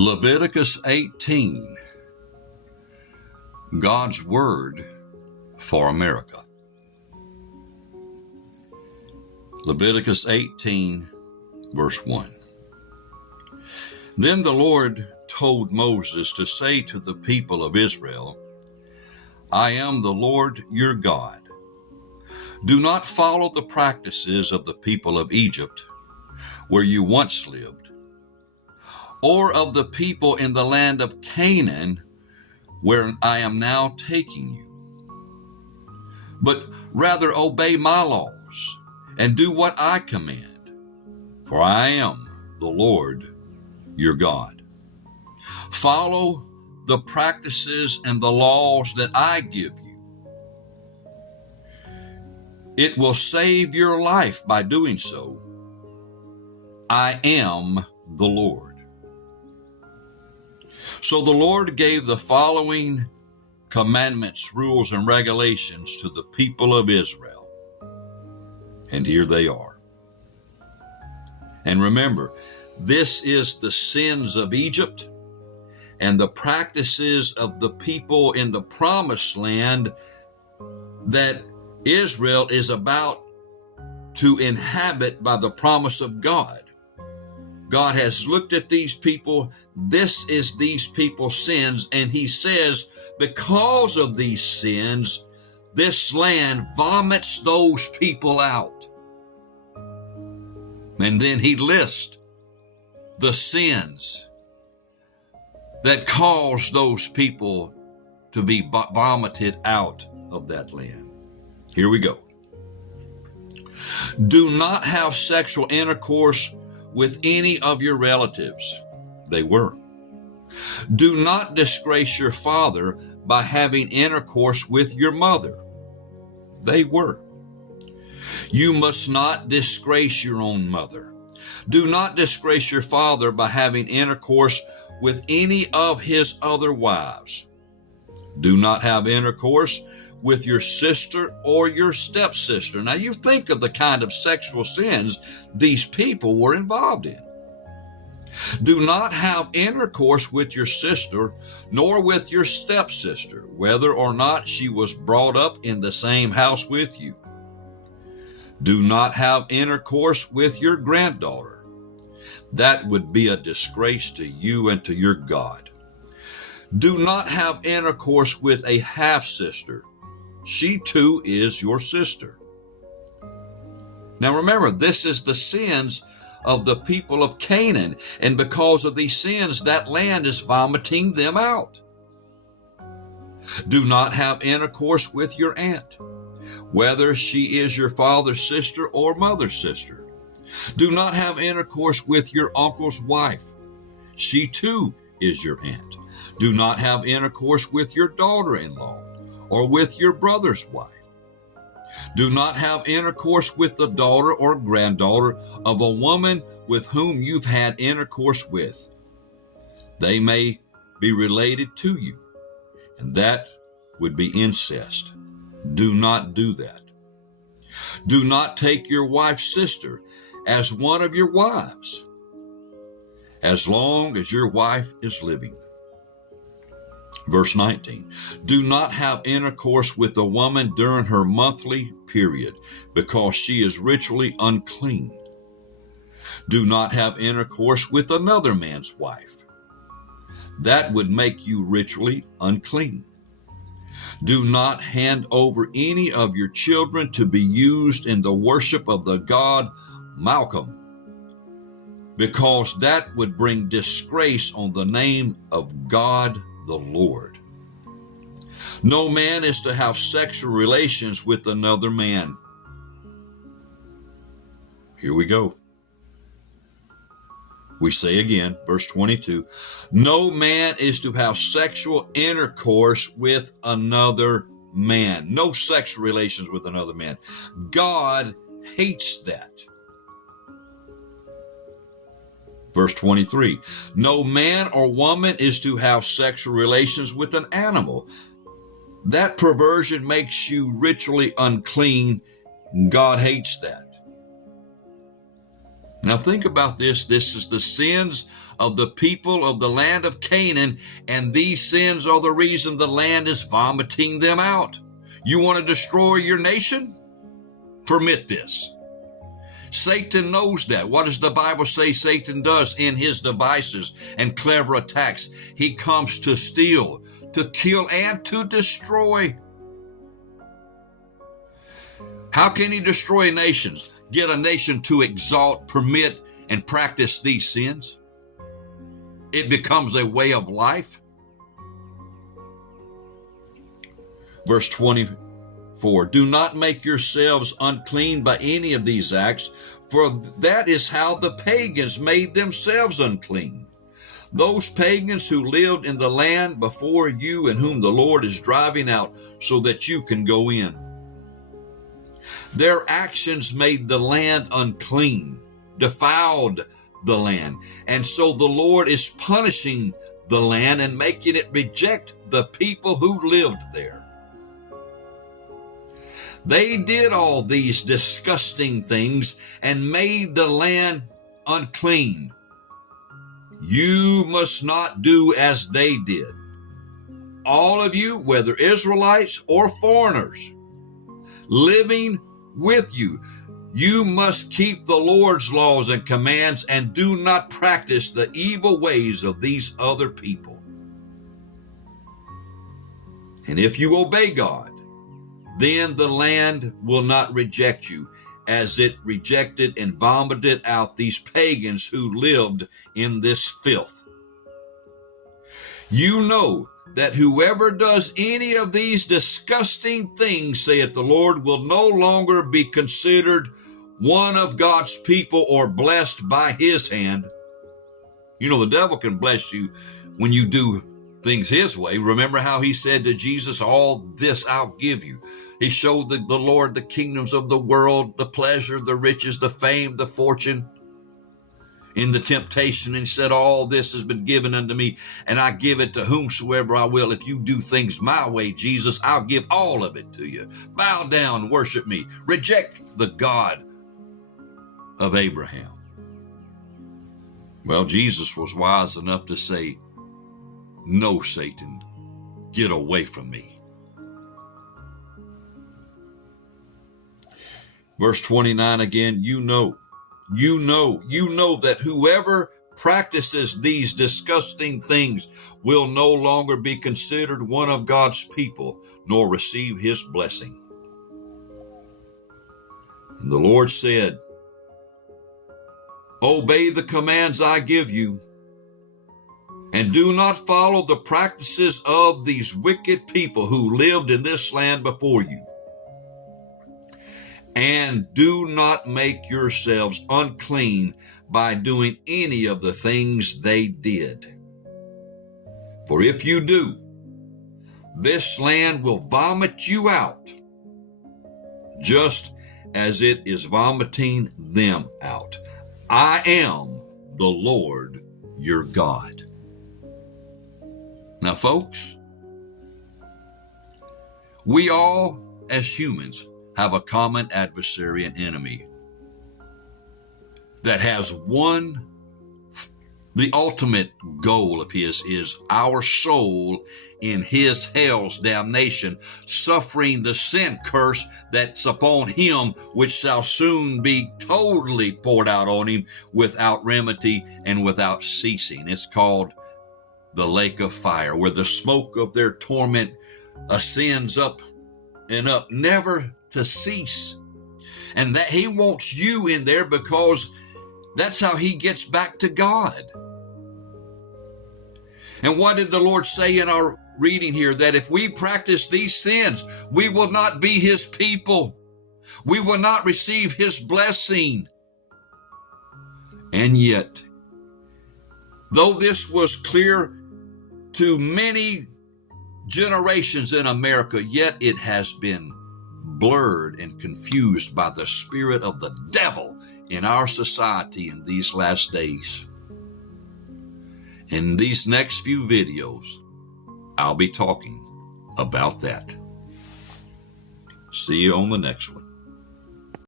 Leviticus 18, God's Word for America. Leviticus 18, verse 1. Then the Lord told Moses to say to the people of Israel, I am the Lord your God. Do not follow the practices of the people of Egypt, where you once lived, or of the people in the land of Canaan, where I am now taking you. But rather obey my laws and do what I command, for I am the Lord your God. Follow the practices and the laws that I give you. It will save your life by doing so. I am the Lord. So the Lord gave the following commandments, rules, and regulations to the people of Israel. And here they are. And remember, this is the sins of Egypt and the practices of the people in the promised land that Israel is about to inhabit by the promise of God. God has looked at these people. This is these people's sins. And he says, because of these sins, this land vomits those people out. And then he lists the sins that caused those people to be vomited out of that land. Here we go. Do not have sexual intercourse with any of your relatives. They were. Do not disgrace your father by having intercourse with your mother. They were. You must not disgrace your own mother. Do not disgrace your father by having intercourse with any of his other wives. Do not have intercourse with your sister or your stepsister. Now you think of the kind of sexual sins these people were involved in. Do not have intercourse with your sister, nor with your stepsister, whether or not she was brought up in the same house with you. Do not have intercourse with your granddaughter. That would be a disgrace to you and to your God. Do not have intercourse with a half-sister. She too is your sister. Now remember, this is the sins of the people of Canaan, and because of these sins, that land is vomiting them out. Do not have intercourse with your aunt, whether she is your father's sister or mother's sister. Do not have intercourse with your uncle's wife. She too is your aunt. Do not have intercourse with your daughter-in-law or with your brother's wife. Do not have intercourse with the daughter or granddaughter of a woman with whom you've had intercourse with. They may be related to you, and that would be incest. Do not do that. Do not take your wife's sister as one of your wives, as long as your wife is living. Verse 19, do not have intercourse with a woman during her monthly period, because she is ritually unclean. Do not have intercourse with another man's wife. That would make you ritually unclean. Do not hand over any of your children to be used in the worship of the god Malcolm, because that would bring disgrace on the name of God the Lord. No man is to have sexual relations with another man. Here we go. We say again, verse 22, no man is to have sexual intercourse with another man. No sexual relations with another man. God hates that. Verse 23, no man or woman is to have sexual relations with an animal. That perversion makes you ritually unclean. God hates that. Now think about this. This is the sins of the people of the land of Canaan, and these sins are the reason the land is vomiting them out. You want to destroy your nation? Permit this. Satan knows that. What does the Bible say Satan does in his devices and clever attacks? He comes to steal, to kill, and to destroy. How can he destroy nations? Get a nation to exalt, permit, and practice these sins? It becomes a way of life. Verse 24, do not make yourselves unclean by any of these acts, for that is how the pagans made themselves unclean. Those pagans who lived in the land before you and whom the Lord is driving out so that you can go in. Their actions made the land unclean, defiled the land. And so the Lord is punishing the land and making it reject the people who lived there. They did all these disgusting things and made the land unclean. You must not do as they did. All of you, whether Israelites or foreigners, living with you, you must keep the Lord's laws and commands and do not practice the evil ways of these other people. And if you obey God, then the land will not reject you, as it rejected and vomited out these pagans who lived in this filth. You know that whoever does any of these disgusting things, saith the Lord, will no longer be considered one of God's people or blessed by his hand. You know, the devil can bless you when you do things his way. Remember how he said to Jesus, all this I'll give you. He showed the Lord the kingdoms of the world, the pleasure, the riches, the fame, the fortune in the temptation. And he said, all this has been given unto me, and I give it to whomsoever I will. If you do things my way, Jesus, I'll give all of it to you. Bow down, worship me. Reject the God of Abraham. Well, Jesus was wise enough to say, no, Satan, get away from me. Verse 29 again, you know that whoever practices these disgusting things will no longer be considered one of God's people, nor receive his blessing. And the Lord said, obey the commands I give you, and do not follow the practices of these wicked people who lived in this land before you. And do not make yourselves unclean by doing any of the things they did. For if you do, this land will vomit you out, just as it is vomiting them out. I am the Lord your God. Now, folks, we all as humans have a common adversary and enemy that has the ultimate goal of his is our soul in his hell's damnation, suffering the sin curse that's upon him, which shall soon be totally poured out on him without remedy and without ceasing. It's called the lake of fire, where the smoke of their torment ascends up and up, never to cease. And that he wants you in there because that's how he gets back to God. And what did the Lord say in our reading here? That if we practice these sins, we will not be his people. We will not receive his blessing. And yet, though this was clear to many generations in America, yet it has been blurred and confused by the spirit of the devil in our society in these last days. In these next few videos, I'll be talking about that. See you on the next one.